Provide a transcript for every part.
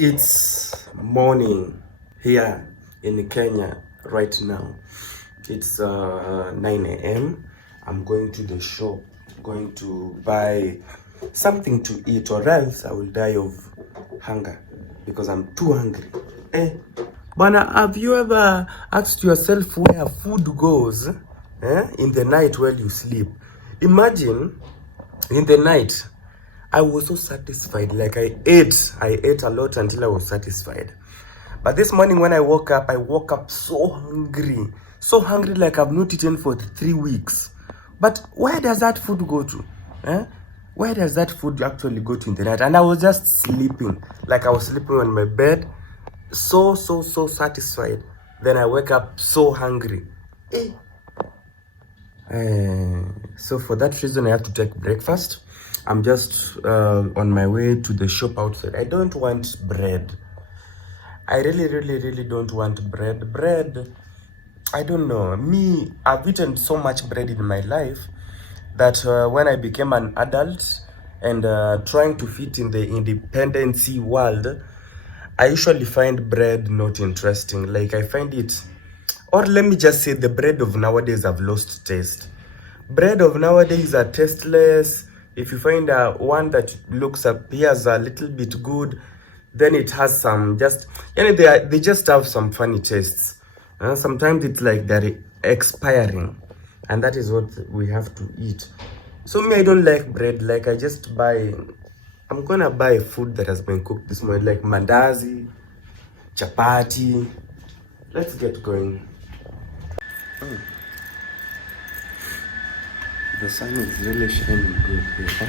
It's morning here in Kenya right now. It's 9 a.m. I'm going to the shop, going to buy something to eat, or else I will die of hunger because I'm too hungry. Bana, have you ever asked yourself where food goes in the night while you sleep? Imagine in the night, I was so satisfied, like I ate a lot until I was satisfied. But this morning when I woke up so hungry like I've not eaten for 3 weeks. But where does that food go to? Where does that food actually go to in the night? And I was just sleeping, like I was sleeping on my bed, so satisfied. Then I wake up so hungry. So for that reason, I have to take breakfast. I'm just on my way to the shop outside. I don't want bread. I really don't want bread. Bread, I don't know. Me, I've eaten so much bread in my life that when I became an adult and trying to fit in the independency world, I usually find bread not interesting. Like I find it, or let me just say, the bread of nowadays have lost taste. Bread of nowadays are tasteless. If you find one that appears a little bit good, then it has some they just have some funny tastes. Sometimes it's like they're expiring, and that is what we have to eat. So me, I don't like bread. Like I'm gonna buy food that has been cooked this morning, like mandazi, chapati. Let's get going. The sun is really shining good here, huh?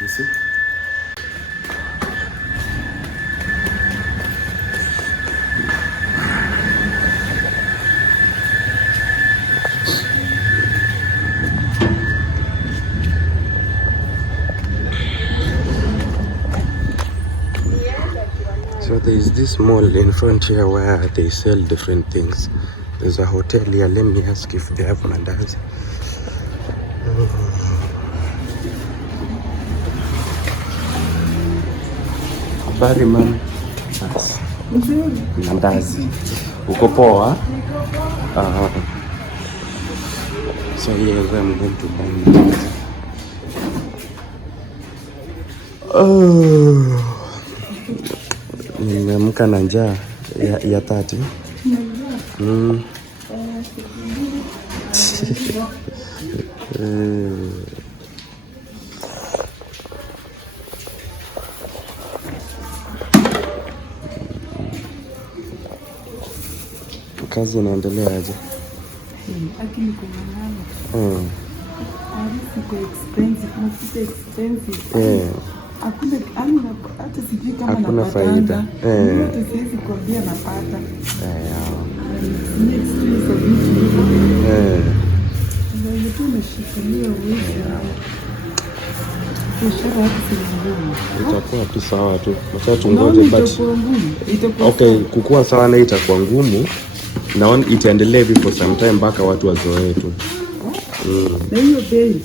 You see? So there is this mall in front here where they sell different things. There's a hotel here. Let me ask if they have mandazi. Habari man. Mandazi. Uko poa? So yes, I'm going to buy mandazi. Nimeamka na njaa ya 30. Kazi inaendelea aje? Hakuna faida. Itakuwa tu sawa tu. Wacha tungoje, but okay, kukua sawa na itakuwa ngumu. Naona itaendelea hivi for some time mpaka watu wazoee tu. Na hiyo bei.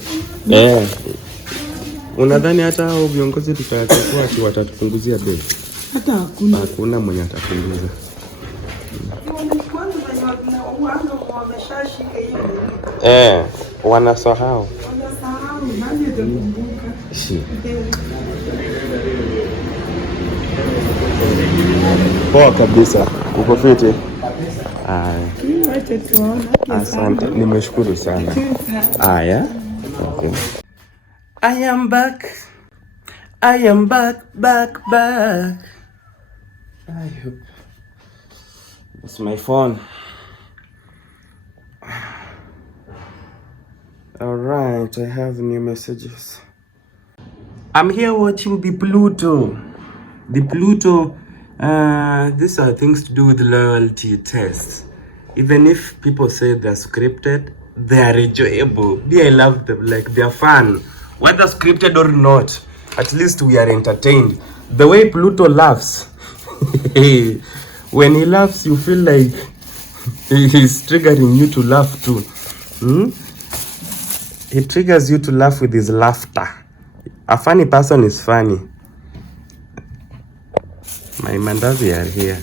Unadhani hata hao viongozi tutachukua ati watatupunguzia bei? Hata hakuna mwenye atapunguza. Wanasahau. Nani atakumbuka? Poa kabisa. Uko fiti? Asante. Nimeshukuru sana. Aya. Okay. I am back. I hope it's my phone. All right, I have new messages. I'm here watching the Pluto. These are things to do with loyalty tests. Even if people say they're scripted, they are enjoyable. I love them. Like, they're fun. Whether scripted or not, at least we are entertained. The way Pluto laughs, when he laughs, you feel like he's triggering you to laugh too. He triggers you to laugh with his laughter. A funny person is funny. My mandazi are here.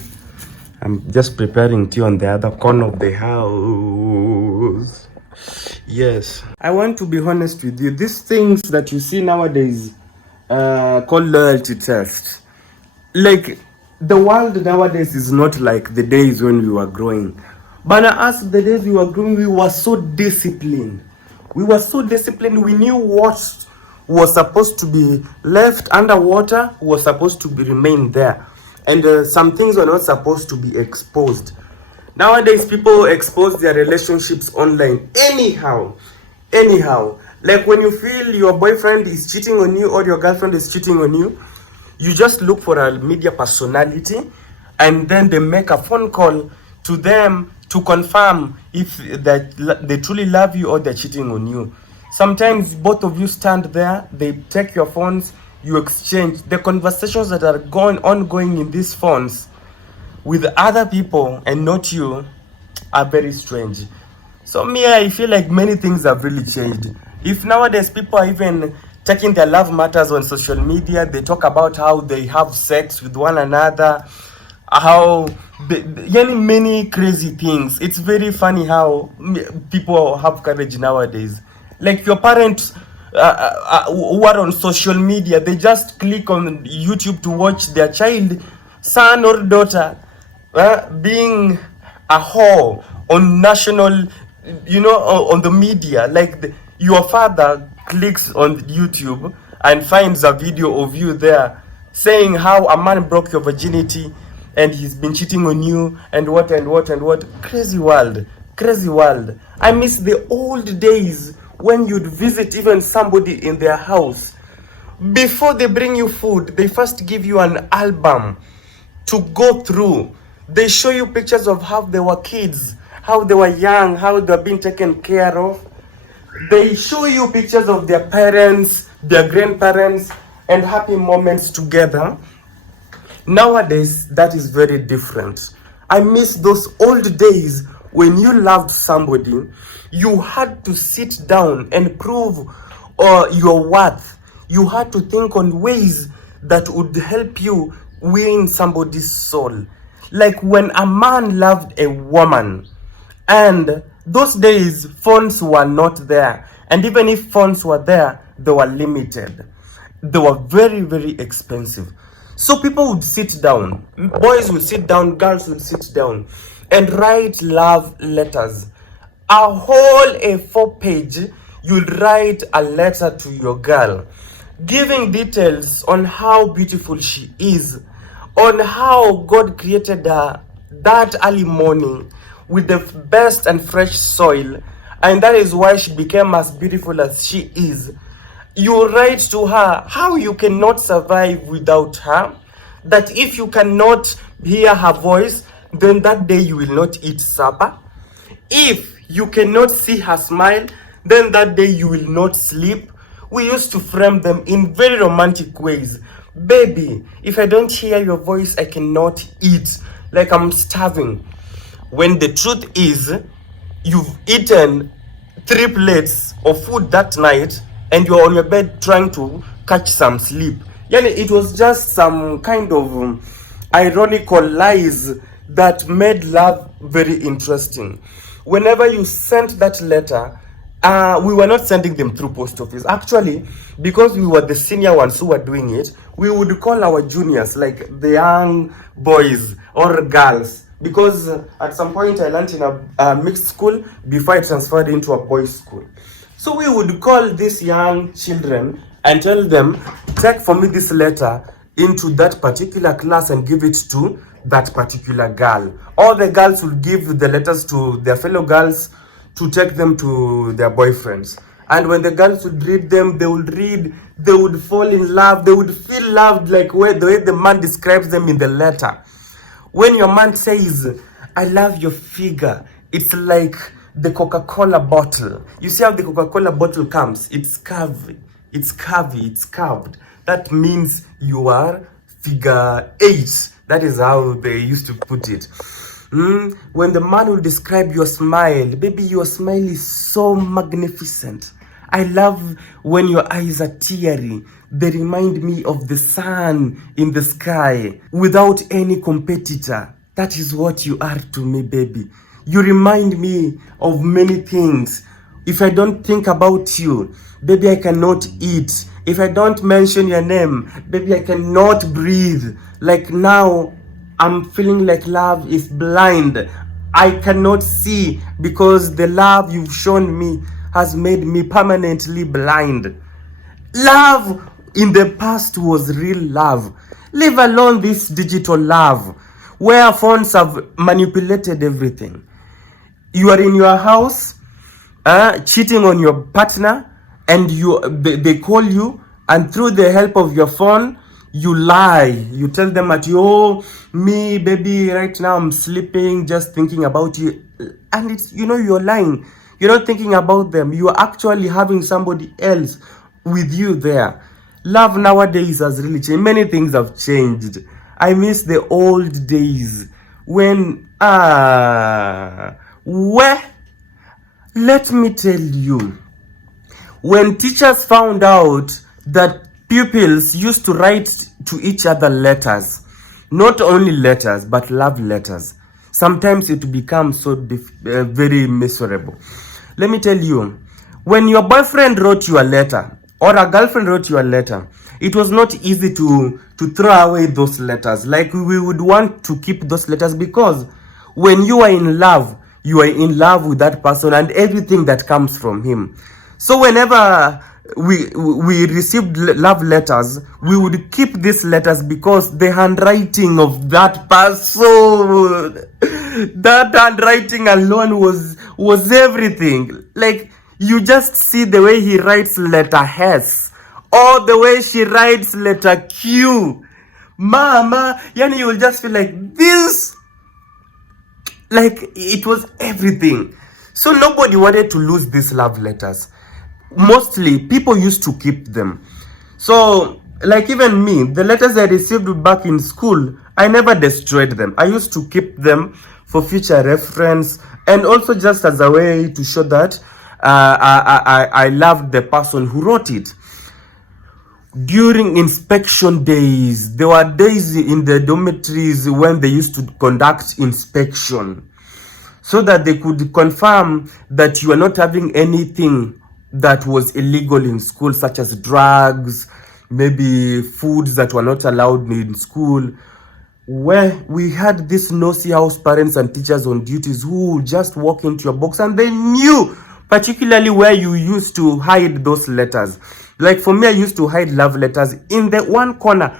I'm just preparing tea on the other corner of the house. Yes. I want to be honest with you. These things that you see nowadays called loyalty test. Like, the world nowadays is not like the days when we were growing. But us, the days we were growing, we were so disciplined. We were so disciplined. We knew what was supposed to be left underwater was supposed to be remain there. And some things were not supposed to be exposed. Nowadays, people expose their relationships online anyhow. Like when you feel your boyfriend is cheating on you or your girlfriend is cheating on you, you just look for a media personality and then they make a phone call to them to confirm if that they truly love you or they're cheating on you. Sometimes both of you stand there, they take your phones, you exchange. The conversations that are ongoing in these phones with other people and not you are very strange. So me, I feel like many things have really changed. If nowadays people are even taking their love matters on social media, they talk about how they have sex with one another, how many crazy things. It's very funny how people have courage nowadays. Like your parents who are on social media, they just click on YouTube to watch their child, son or daughter, being a whore on national, on the media. Like your father clicks on YouTube and finds a video of you there saying how a man broke your virginity and he's been cheating on you and what. Crazy world. I miss the old days when you'd visit even somebody in their house. Before they bring you food, they first give you an album to go through. They show you pictures of how they were kids, how they were young, how they were being taken care of. They show you pictures of their parents, their grandparents, and happy moments together. Nowadays, that is very different. I miss those old days when you loved somebody. You had to sit down and prove your worth. You had to think on ways that would help you win somebody's soul. Like when a man loved a woman, and those days phones were not there, and even if phones were there, they were limited. They were very, very expensive. So people would sit down, boys would sit down, girls would sit down and write love letters. A whole A4 page, you'd write a letter to your girl, giving details on how beautiful she is, on how God created her that early morning with the best and fresh soil, and that is why she became as beautiful as she is. You write to her how you cannot survive without her, that if you cannot hear her voice, then that day you will not eat supper. If you cannot see her smile, then that day you will not sleep. We used to frame them in very romantic ways. Baby, if I don't hear your voice, I cannot eat. Like I'm starving. When the truth is, you've eaten 3 plates of food that night and you're on your bed trying to catch some sleep. It was just some kind of ironical lies that made love very interesting. Whenever you sent that letter, we were not sending them through post office. Actually, because we were the senior ones who were doing it, we would call our juniors, like the young boys or girls. Because at some point I learned in a mixed school before I transferred into a boys' school. So we would call these young children and tell them, take for me this letter into that particular class and give it to that particular girl. All the girls will give the letters to their fellow girls to take them to their boyfriends. And when the girls would read them, they would fall in love, they would feel loved like the way the man describes them in the letter. When your man says, I love your figure, it's like the Coca-Cola bottle. You see how the Coca-Cola bottle comes? It's curvy, it's curved. That means you are figure 8. That is how they used to put it. When the man will describe your smile, baby, your smile is so magnificent. I love when your eyes are teary. They remind me of the sun in the sky without any competitor. That is what you are to me, baby. You remind me of many things. If I don't think about you, baby, I cannot eat. If I don't mention your name, baby, I cannot breathe. Like now, I'm feeling like love is blind. I cannot see because the love you've shown me has made me permanently blind. Love in the past was real love. Leave alone this digital love where phones have manipulated everything. You are in your house, cheating on your partner, and they call you, and through the help of your phone, you lie. You tell them that, oh, me, baby, right now I'm sleeping, just thinking about you. And it's, you're lying. You're not thinking about them. You are actually having somebody else with you there. Love nowadays has really changed. Many things have changed. I miss the old days when, let me tell you, when teachers found out that pupils used to write to each other letters, not only letters, but love letters, sometimes it becomes so very miserable. Let me tell you, when your boyfriend wrote you a letter, or a girlfriend wrote you a letter, it was not easy to throw away those letters. Like, we would want to keep those letters because when you are in love with that person and everything that comes from him. So whenever we received love letters, we would keep these letters because the handwriting of that person, that handwriting alone was everything. Like, you just see the way he writes letter S, or the way she writes letter Q. Mama, you will just feel like this. Like, it was everything. So nobody wanted to lose these love letters. Mostly, people used to keep them. So, like even me, the letters I received back in school, I never destroyed them. I used to keep them for future reference, and also just as a way to show that I loved the person who wrote it. During inspection days, there were days in the dormitories when they used to conduct inspection so that they could confirm that you are not having anything that was illegal in school, such as drugs, maybe foods that were not allowed in school. Where we had these nosy house parents and teachers on duties who would just walk into your box and they knew particularly where you used to hide those letters. Like for me, I used to hide love letters in the one corner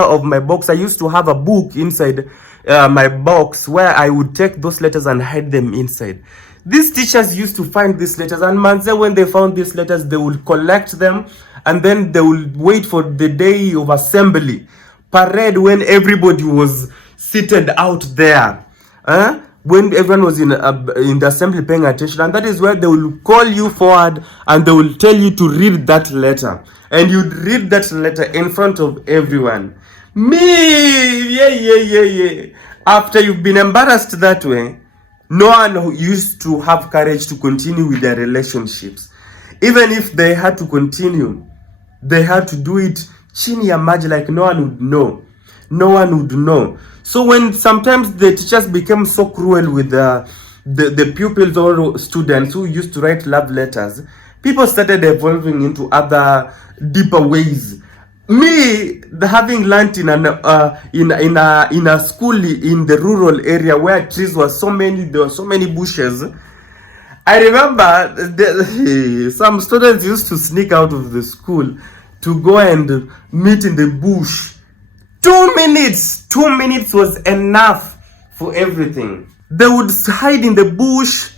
of my box. I used to have a book inside my box where I would take those letters and hide them inside. These teachers used to find these letters, and manze, when they found these letters, they would collect them and then they would wait for the day of assembly, parade, when everybody was seated out there. When everyone was in the assembly paying attention, and that is where they will call you forward and they will tell you to read that letter, and you'd read that letter in front of everyone. Yeah. After you've been embarrassed that way, no one used to have courage to continue with their relationships. Even if they had to continue, they had to do it chini ya maji, like no one would know. No one would know. So when sometimes the teachers became so cruel with the pupils or students who used to write love letters, people started evolving into other deeper ways. Me, having learned in a school in the rural area where trees were so many, there were so many bushes. I remember some students used to sneak out of the school to go and meet in the bush. 2 minutes was enough for everything. They would hide in the bush,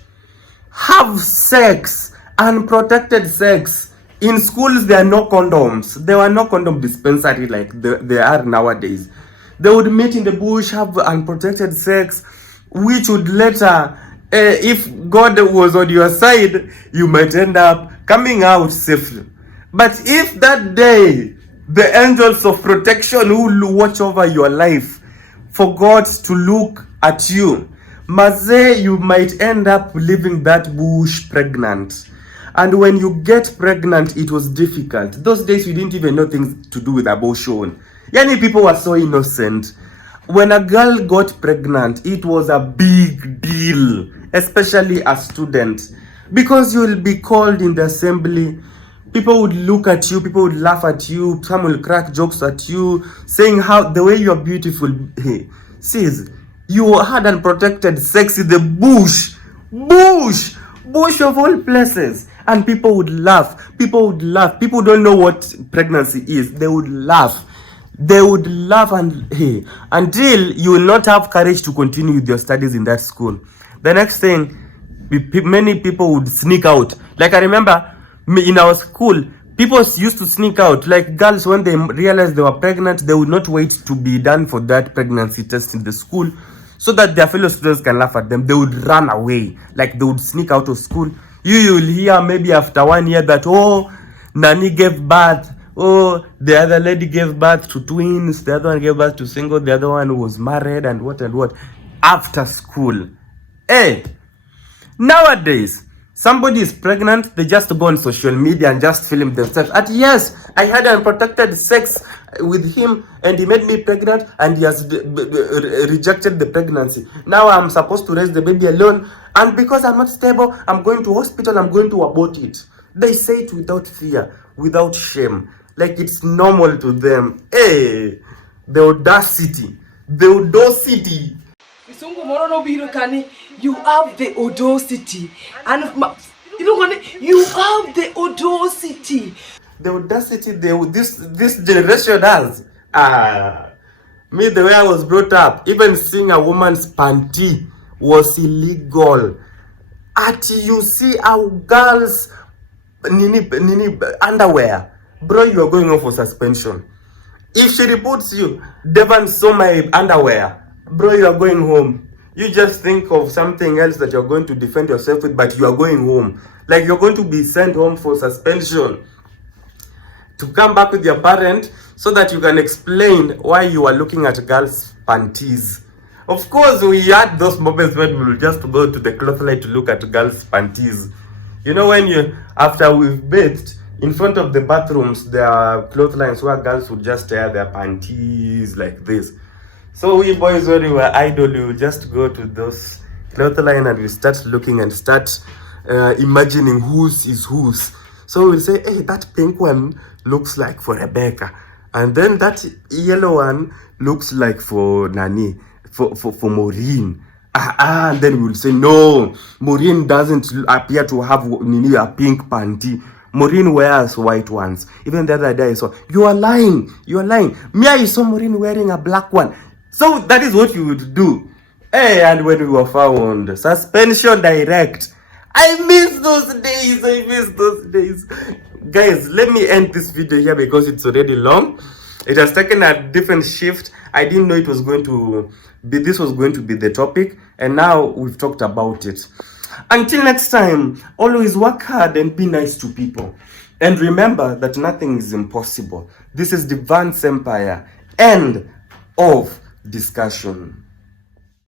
have sex, unprotected sex. In schools, there are no condoms. There were no condom dispensary like there are nowadays. They would meet in the bush, have unprotected sex, which would later, if God was on your side, you might end up coming out safely. But if that day, the angels of protection will watch over your life forgot to look at you, Maze, you might end up leaving that bush pregnant. And when you get pregnant, it was difficult. Those days, we didn't even know things to do with abortion. Yani, people were so innocent. When a girl got pregnant, it was a big deal, especially a student, because you will be called in the assembly. People would look at you, people would laugh at you, some will crack jokes at you, saying how the way you're beautiful. Hey, sis, you had unprotected sex in the bush of all places, and people would laugh. People don't know what pregnancy is. They would laugh and hey, until you will not have courage to continue with your studies in that school. The next thing, many people would sneak out. Like, I remember in our school, people used to sneak out. Like, girls, when they realized they were pregnant, they would not wait to be done for that pregnancy test in the school so that their fellow students can laugh at them. They would run away. Like, they would sneak out of school. You will hear maybe after 1 year that, oh, Nani gave birth. Oh, the other lady gave birth to twins. The other one gave birth to single. The other one was married and what. After school. Hey, nowadays, somebody is pregnant, they just go on social media and just film themselves. And yes, I had unprotected sex with him and he made me pregnant and he has rejected the pregnancy. Now I'm supposed to raise the baby alone. And because I'm not stable, I'm going to hospital, I'm going to abort it. They say it without fear, without shame. Like it's normal to them. Hey, the audacity. You have the audacity. And you have the audacity. The audacity this generation has. Me, the way I was brought up, even seeing a woman's panty was illegal. You see a girl's underwear, bro, you are going off for suspension. If she reports you, Devance saw my underwear, bro, you are going home. You just think of something else that you're going to defend yourself with, but you are going home. Like you're going to be sent home for suspension to come back with your parent so that you can explain why you are looking at girls' panties. Of course, we had those moments when we will just go to the clothesline to look at girls' panties. You know, when after we've bathed, in front of the bathrooms, there are clotheslines where girls would just tear their panties like this. So we boys, when we were idle, we would just go to those clothesline and we start looking and start imagining whose is whose. So we'll say, hey, that pink one looks like for Rebecca. And then that yellow one looks like for Nani, for Maureen. And then we'll say, no, Maureen doesn't appear to have a pink panty. Maureen wears white ones. Even the other day I saw, you are lying. Me, I saw Maureen wearing a black one. So that is what you would do. Hey, and when we were found, suspension direct. I miss those days. Guys, let me end this video here because it's already long. It has taken a different shift. I didn't know it was going to be, this was going to be the topic. And now we've talked about it. Until next time, always work hard and be nice to people. And remember that nothing is impossible. This is devance.empire. End of discussion.